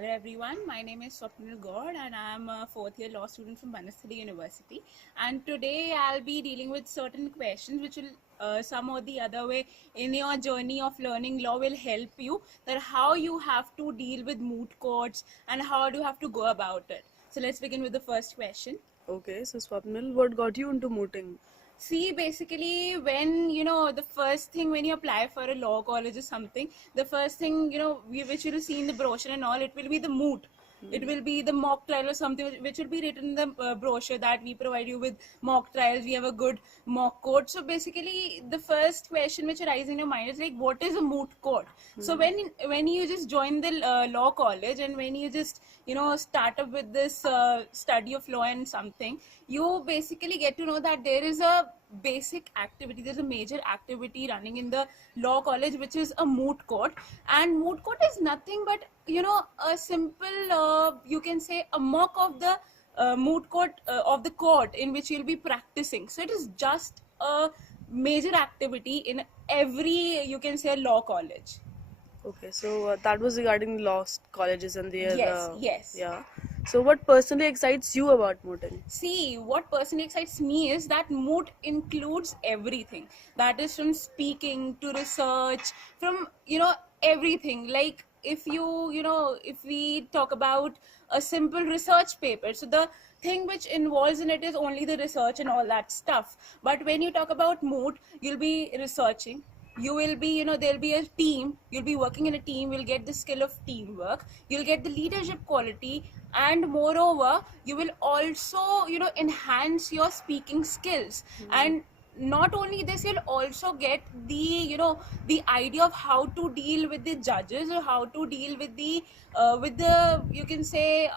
Hello everyone, my name is Swapnil Gaur and I am a fourth year law student from Bansthali University, and today I'll be dealing with certain questions which will some or the other way in your journey of learning law will help you, that how you have to deal with moot courts and how do you have to go about it. So let's begin with the first question. Okay, so Swapnil, what got you into mooting? See, basically, when the first thing when you apply for a law college or something, the first thing which you will see in the brochure and all, it will be the moot. It will be the mock trial or something which will be written in the brochure that we provide you with mock trials. We have a good mock court. So basically, the first question which arises in your mind is like, what is a moot court? So when you just join the law college and when you just start up with this study of law and something, you basically get to know that there is a basic activity, there's a major activity running in the law college which is a moot court. And moot court is nothing but a simple you can say a mock of the moot court of the court in which you'll be practicing. So it is just a major activity in every, you can say, law college. Okay, so that was regarding law colleges and their Yes. yeah. So what personally excites you about mooting? See, what personally excites me is that moot includes everything. That is from speaking to research, from everything. Like if if we talk about a simple research paper, so the thing which involves in it is only the research and all that stuff. But when you talk about moot, you'll be researching. You will be, there'll be a team, you'll be working in a team, you'll get the skill of teamwork, you'll get the leadership quality, and moreover, you will also, enhance your speaking skills. And not only this, you'll also get the the idea of how to deal with the judges, or how to deal with the you can say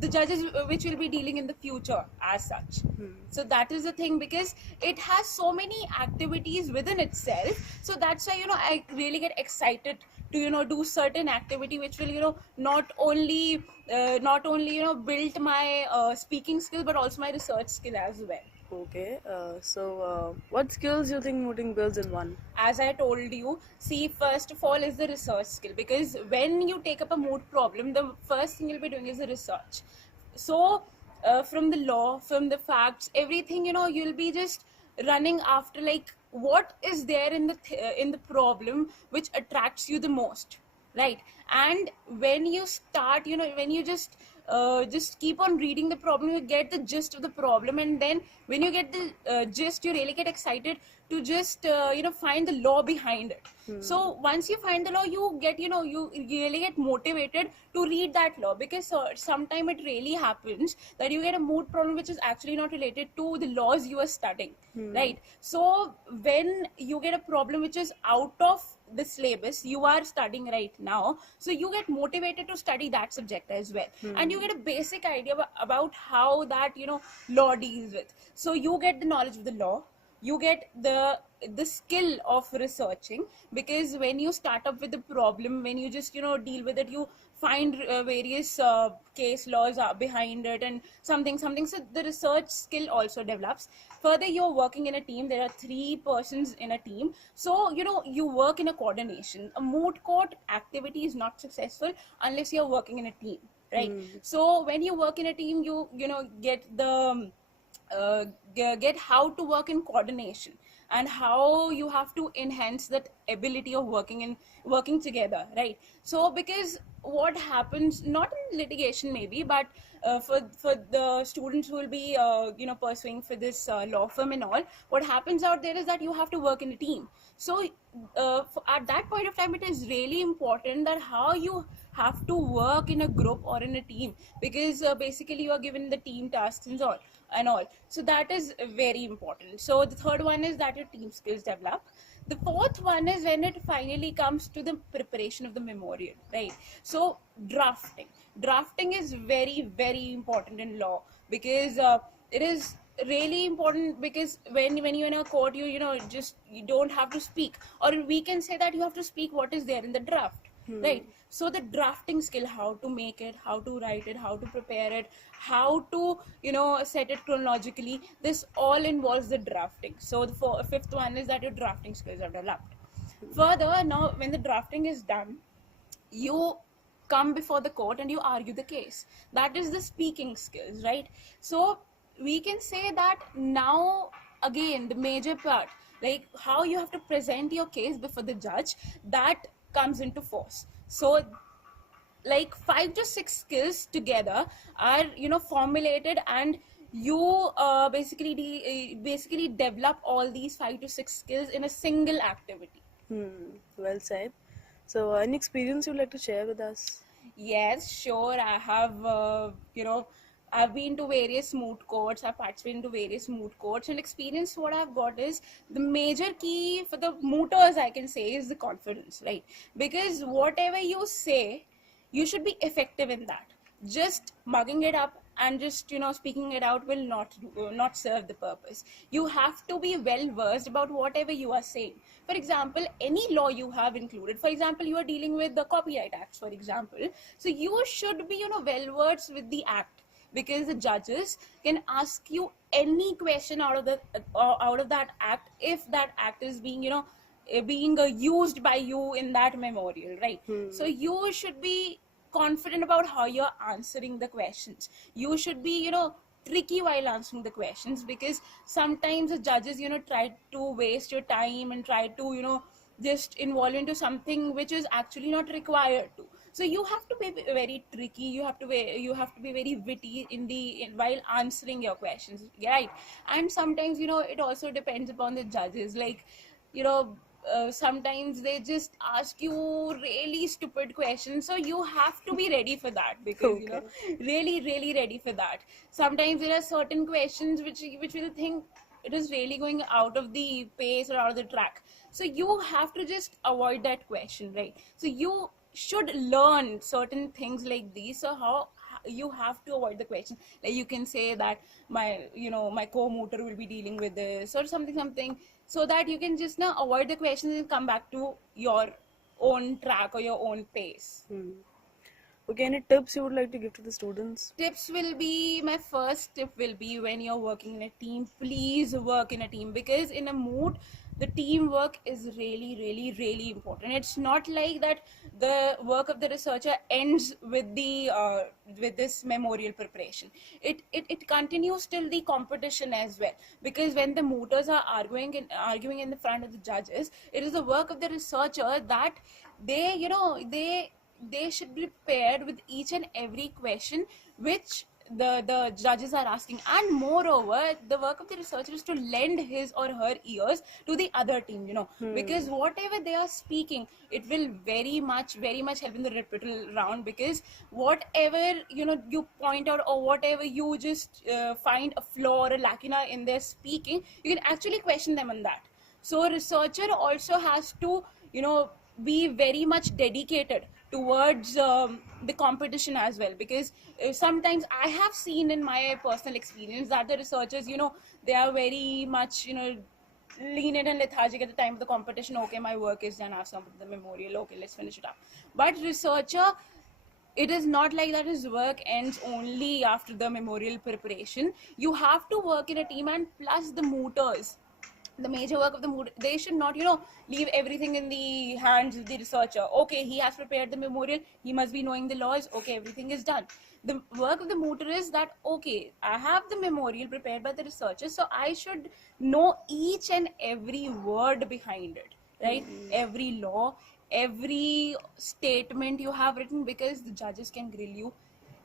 the judges which will be dealing in the future as such. So that is the thing, because it has so many activities within itself. So that's why I really get excited to do certain activity which will not only build my speaking skill but also my research skill as well. Okay, so what skills you think mooting builds in one? As I told you, see, first of all is the research skill, because when you take up a moot problem, the first thing you'll be doing is the research. So from the law, from the facts, everything, you'll be just running after like what is there in the problem which attracts you the most, right? And when you start, when you just keep on reading the problem, you get the gist of the problem, and then when you get the gist, you really get excited to just find the law behind it. So once you find the law, you get you really get motivated to read that law, because sometime it really happens that you get a moot problem which is actually not related to the laws you are studying, right? So when you get a problem which is out of the syllabus you are studying right now, so you get motivated to study that subject as well, and you get a basic idea about how that law deals with. So you get the knowledge of the law, you get the skill of researching, because when you start up with the problem, when you just deal with it, you find various case laws are behind it and something. So the research skill also develops. Further, you're working in a team. There are 3 persons in a team, so you work in a coordination. A moot court activity is not successful unless you're working in a team, right? So when you work in a team, you get the get how to work in coordination, and how you have to enhance that ability of working together, right? So because what happens, not in litigation maybe, but for the students who will be pursuing for this law firm and all, what happens out there is that you have to work in a team. So at that point of time, it is really important that how you have to work in a group or in a team, because basically you are given the team tasks and all. So that is very important. So the third one is that your team skills develop. The fourth one is when it finally comes to the preparation of the memorial, right? So drafting is very, very important in law, because it is really important, because when you're in a court, you don't have to speak, or we can say that you have to speak what is there in the draft, right? So the drafting skill, how to make it, how to write it, how to prepare it, how to set it chronologically, this all involves the drafting. So the fifth one is that your drafting skills are developed. Further, now when the drafting is done, you come before the court and you argue the case. That is the speaking skills, right? So we can say that now, again, the major part, like how you have to present your case before the judge, that comes into force. So like 5 to 6 skills together are formulated, and you basically develop all these 5 to 6 skills in a single activity. Well said. So, any experience you'd like to share with us? Yes, sure. I have, I've been to various moot courts. I've participated in various moot courts, and experience what I've got is the major key for the mooters, I can say, is the confidence, right? Because whatever you say, you should be effective in that. Just mugging it up and just speaking it out will not serve the purpose. You have to be well versed about whatever you are saying. For example, any law you have included, for example, you are dealing with the copyright acts, for example, so you should be well versed with the act, because the judges can ask you any question out of that act, if that act is being being used by you in that memorial, right? So you should be confident about how you're answering the questions. You should be tricky while answering the questions, because sometimes the judges try to waste your time and try to just involve into something which is actually not required to. So you have to be very tricky, you have to be very witty while answering your questions, right? And sometimes it also depends upon the judges, like sometimes they just ask you really stupid questions, so you have to be ready for that, because really ready for that. Sometimes there are certain questions which will think it is really going out of the pace or out of the track, so you have to just avoid that question, right? So you should learn certain things like these. So how you have to avoid the question, like you can say that my co-mooter will be dealing with this or something, so that you can just now avoid the questions and come back to your own track or your own pace. Okay, any tips you would like to give to the students? Tips will be, my first tip will be, when you're working in a team, please work in a team, because in a moot the teamwork is really important. It's not like that the work of the researcher ends with the with this memorial preparation. It continues till the competition as well, because when the mooters are arguing in the front of the judges, it is the work of the researcher that they should be prepared with each and every question which the judges are asking. And moreover, the work of the researcher is to lend his or her ears to the other team, because whatever they are speaking, it will very much help in the rebuttal round, because whatever you point out, or whatever you just find a flaw or a lacuna in their speaking, you can actually question them on that. So a researcher also has to be very much dedicated towards the competition as well, because sometimes I have seen in my personal experience that the researchers they are very much lenient and lethargic at the time of the competition. Okay, my work is done, I've submitted the memorial, okay, let's finish it up. But researcher, it is not like that. His work ends only after the memorial preparation. You have to work in a team, and plus the mooters, the major work of the mooter, they should not leave everything in the hands of the researcher. Okay, he has prepared the memorial, he must be knowing the laws, okay, everything is done. The work of the mooter is that, okay, I have the memorial prepared by the researcher, so I should know each and every word behind it, right? Every law, every statement you have written, because the judges can grill you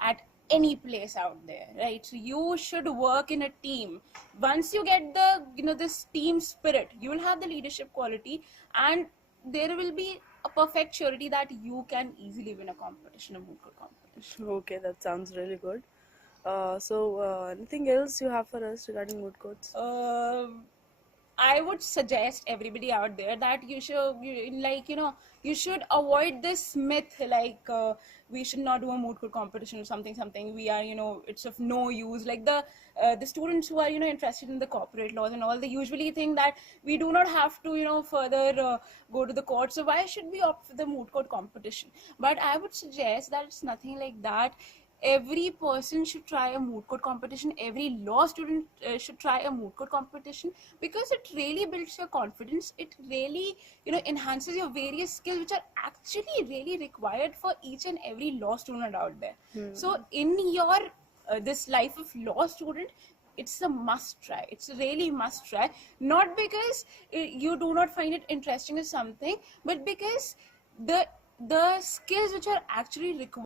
at any place out there, right? So you should work in a team. Once you get the this team spirit, you will have the leadership quality, and there will be a perfect surety that you can easily win a competition, a moot court competition. Okay, that sounds really good. So, anything else you have for us regarding moot courts? I would suggest everybody out there that you should avoid this myth, like we should not do a moot court competition or something. We are it's of no use. Like the students who are interested in the corporate laws and all, they usually think that we do not have to further go to the court, so why should we opt for the moot court competition? But I would suggest that it's nothing like that. every person should try a moot court competition. Every law student should try a moot court competition, because it really builds your confidence. It really, enhances your various skills which are actually really required for each and every law student out there. So in your this life of law student, it's a must try. It's a really must try, not because you do not find it interesting or something, but because the skills which are actually required